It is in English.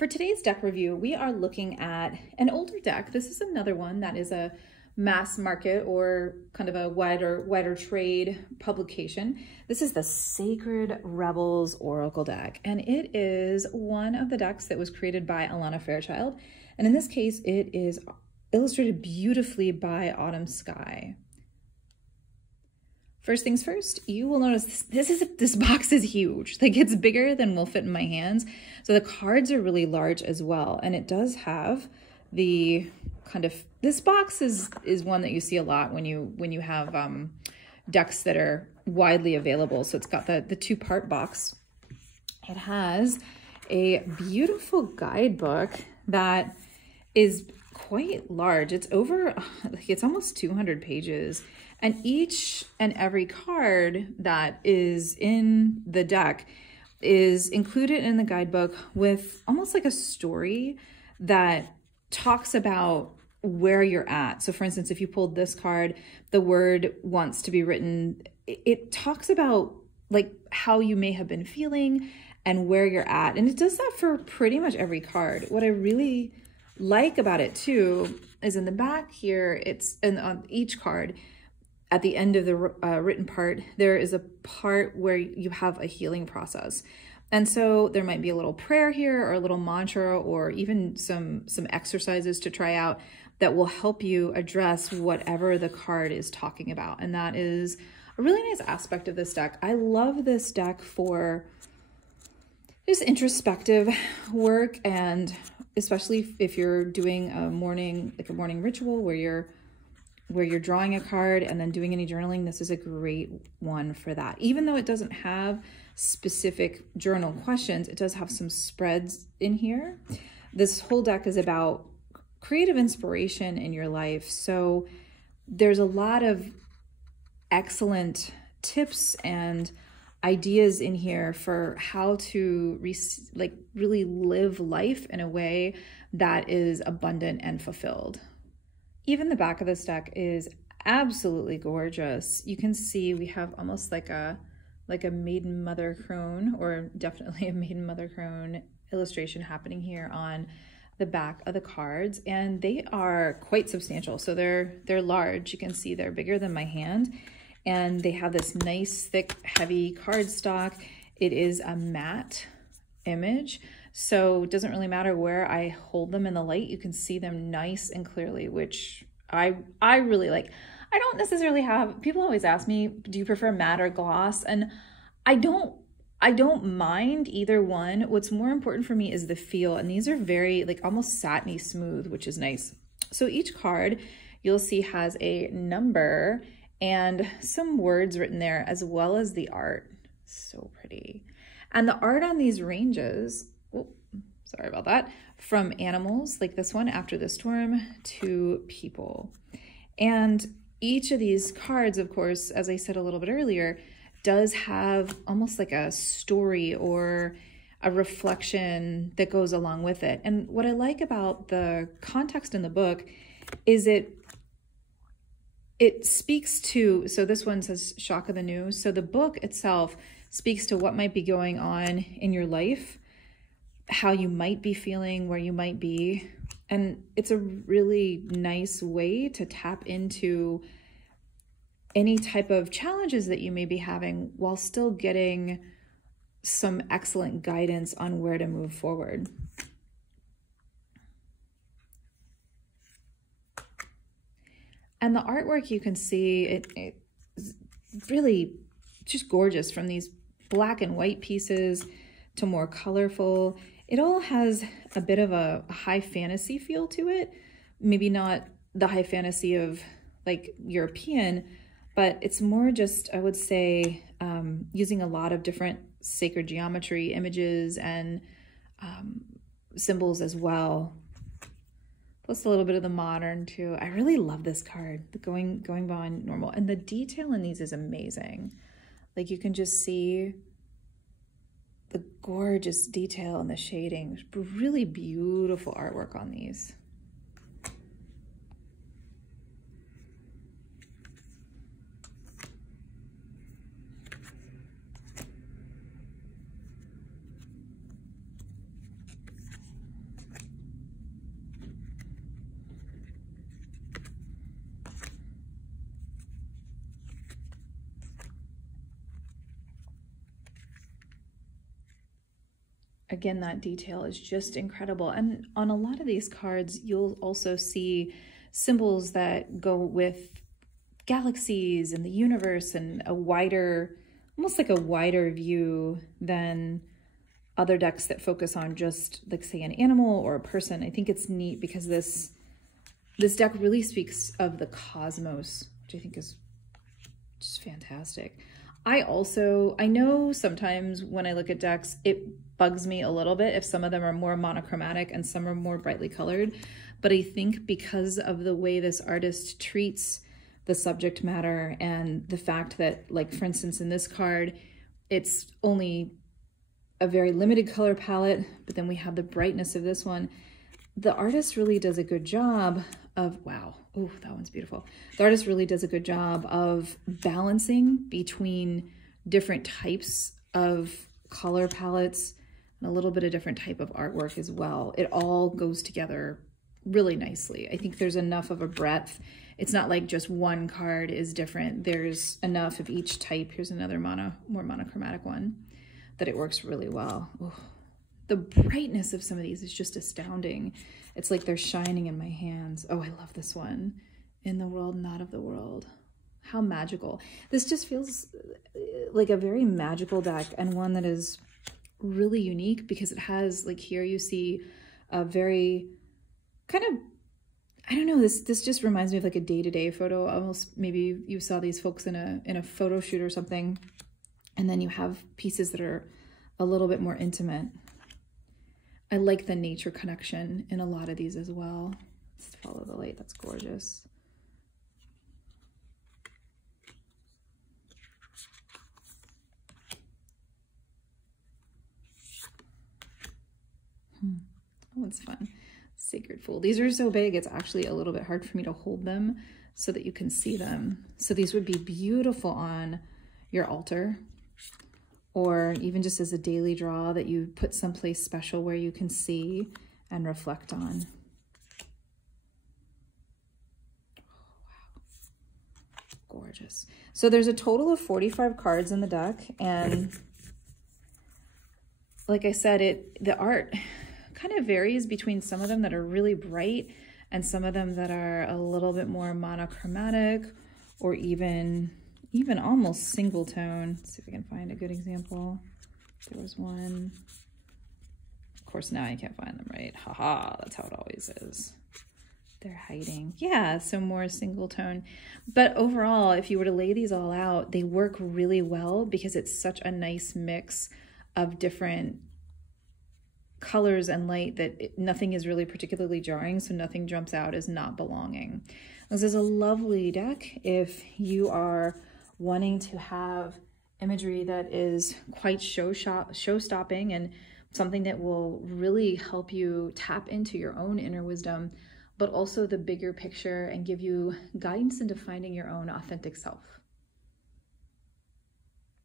For today's deck review, we are looking at an older deck. This is another one that is a mass market or kind of a wider trade publication. This is the Sacred Rebels Oracle deck, and it is one of the decks that was created by Alana Fairchild. And in this case, it is illustrated beautifully by Skye. First things first, you will notice this box is huge. Like, it's bigger than will fit in my hands. So the cards are really large as well. And it does have the kind of, this box is one that you see a lot when you have decks that are widely available. So it's got the two-part box. It has a beautiful guidebook that is quite large. It's it's almost 200 pages. And each and every card that is in the deck is included in the guidebook with almost like a story that talks about where you're at. So for instance, if you pulled this card, the word wants to be written, it talks about like how you may have been feeling and where you're at. And it does that for pretty much every card. What I really like about it too is in the back here, on each card, at the end of the written part, there is a part where you have a healing process. And so there might be a little prayer here or a little mantra or even some exercises to try out that will help you address whatever the card is talking about. And that is a really nice aspect of this deck. I love this deck for just introspective work, and especially if you're doing a morning ritual where you're drawing a card and then doing any journaling. This is a great one for that. Even though it doesn't have specific journal questions, it does have some spreads in here. This whole deck is about creative inspiration in your life. So there's a lot of excellent tips and ideas in here for how to really live life in a way that is abundant and fulfilled. Even the back of this deck is absolutely gorgeous. You can see we have almost like a maiden mother crone, or definitely a maiden mother crone illustration happening here on the back of the cards, and they are quite substantial. So they're large. You can see they're bigger than my hand, and they have this nice thick heavy cardstock. It is a matte image, so it doesn't really matter where I hold them in the light. You can see them nice and clearly, which I really like. I don't necessarily have, people always ask me, do you prefer matte or gloss? And I don't mind either one. What's more important for me is the feel. And these are very like almost satiny smooth, which is nice. So each card you'll see has a number and some words written there, as well as the art. So pretty. And the art on these ranges, sorry about that, from animals like this one, After the Storm, to people. And each of these cards, of course, as I said a little bit earlier, does have almost like a story or a reflection that goes along with it. And what I like about the context in the book is it speaks to, so this one says Shock of the New. So the book itself speaks to what might be going on in your life, how you might be feeling, where you might be. And it's a really nice way to tap into any type of challenges that you may be having while still getting some excellent guidance on where to move forward. And the artwork, you can see it's really just gorgeous, from these black and white pieces to more colorful. It all has a bit of a high fantasy feel to it. Maybe not the high fantasy of like European, but it's more just, I would say, using a lot of different sacred geometry, images, and symbols as well. Plus a little bit of the modern too. I really love this card, the going beyond normal. And the detail in these is amazing. Like, you can just see the gorgeous detail and the shading. Really beautiful artwork on these. again, that detail is just incredible. And on a lot of these cards, you'll also see symbols that go with galaxies and the universe and a wider, almost like a wider view than other decks that focus on just, like, say, an animal or a person. I think it's neat because this deck really speaks of the cosmos, which I think is just fantastic. I know sometimes when I look at decks, it bugs me a little bit if some of them are more monochromatic and some are more brightly colored. But I think because of the way this artist treats the subject matter and the fact that, like, for instance, in this card, it's only a very limited color palette, but then we have the brightness of this one. The artist really does a good job of, wow, oh, that one's beautiful. The artist really does a good job of balancing between different types of color palettes and a little bit of different type of artwork as well. It all goes together really nicely. I think there's enough of a breadth. It's not like just one card is different. There's enough of each type. Here's another more monochromatic one that it works really well. Ooh. The brightness of some of these is just astounding. It's like they're shining in my hands. Oh, I love this one. In the world, not of the world. How magical. This just feels like a very magical deck, and one that is really unique because it has, like, here you see a very kind of, I don't know, this just reminds me of like a day-to-day photo. Almost maybe you saw these folks in a photo shoot or something, and then you have pieces that are a little bit more intimate. I like the nature connection in a lot of these as well. Let's follow the light. That's gorgeous. That one's fun. Sacred Fool. These are so big, it's actually a little bit hard for me to hold them so that you can see them. So these would be beautiful on your altar, or even just as a daily draw that you put someplace special where you can see and reflect on. Oh, wow. Gorgeous. So there's a total of 45 cards in the deck, and like I said, the art kind of varies between some of them that are really bright and some of them that are a little bit more monochromatic, or even almost single tone. Let's see if I can find a good example. There was one. Of course, now I can't find them, right? Haha, that's how it always is. They're hiding. Yeah, so more single tone. But overall, if you were to lay these all out, they work really well because it's such a nice mix of different colors and light that nothing is really particularly jarring, so nothing jumps out as not belonging. This is a lovely deck if you are wanting to have imagery that is quite show-stopping and something that will really help you tap into your own inner wisdom, but also the bigger picture and give you guidance into finding your own authentic self.